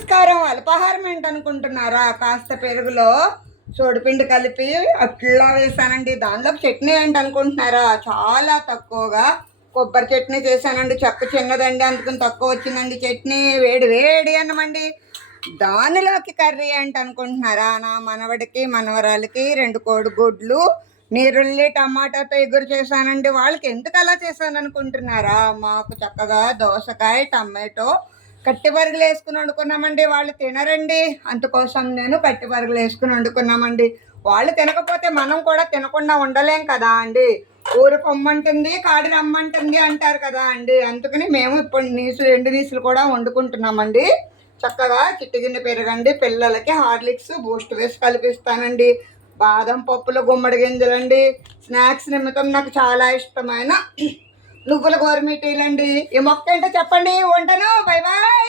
నమస్కారం. అల్పాహారం ఏంటనుకుంటున్నారా? కాస్త పెరుగులో సోడిపిండి కలిపి అట్లా వేసానండి. దానిలోకి చట్నీ ఏంటనుకుంటున్నారా? చాలా తక్కువగా కొబ్బరి చట్నీ చేశానండి. చెక్క చిన్నదండి, అందుకని తక్కువ వచ్చిందండి చట్నీ. వేడి వేడి అన్నమండి. దానిలోకి కర్రీ ఏంటనుకుంటున్నారా? నా మనవడికి మనవరాలకి 2 కోడిగుడ్లు నీరుల్లి టమాటాతో ఎగురు చేశానండి. వాళ్ళకి ఎందుకు అలా చేశాను అనుకుంటున్నారా? మాకు చక్కగా దోసకాయ టమాటో కట్టి పరుగులు వేసుకుని వండుకున్నామండి. వాళ్ళు తినరండి, అందుకోసం నేను కట్టి పరుగులు వేసుకుని వండుకున్నామండి. వాళ్ళు తినకపోతే మనం కూడా తినకుండా ఉండలేం కదా అండి. ఊరు పొమ్మంటుంది కాడి రమ్మంటుంది అంటారు కదా అండి. అందుకని మేము ఇప్పుడు ఎండు నీసులు కూడా వండుకుంటున్నామండి. చక్కగా చిట్టుగిన్నె పెరగండి. పిల్లలకి హార్లిక్స్ బూస్ట్ వేసి కలిపిస్తానండి. బాదం పప్పులు గుమ్మడి గింజలండి. స్నాక్స్ నిమిత్తం నాకు చాలా ఇష్టమైన నువ్వుల గోరుమిటీలండి. ఈ మొక్క ఏంటో చెప్పండి. వంటను. Bye bye.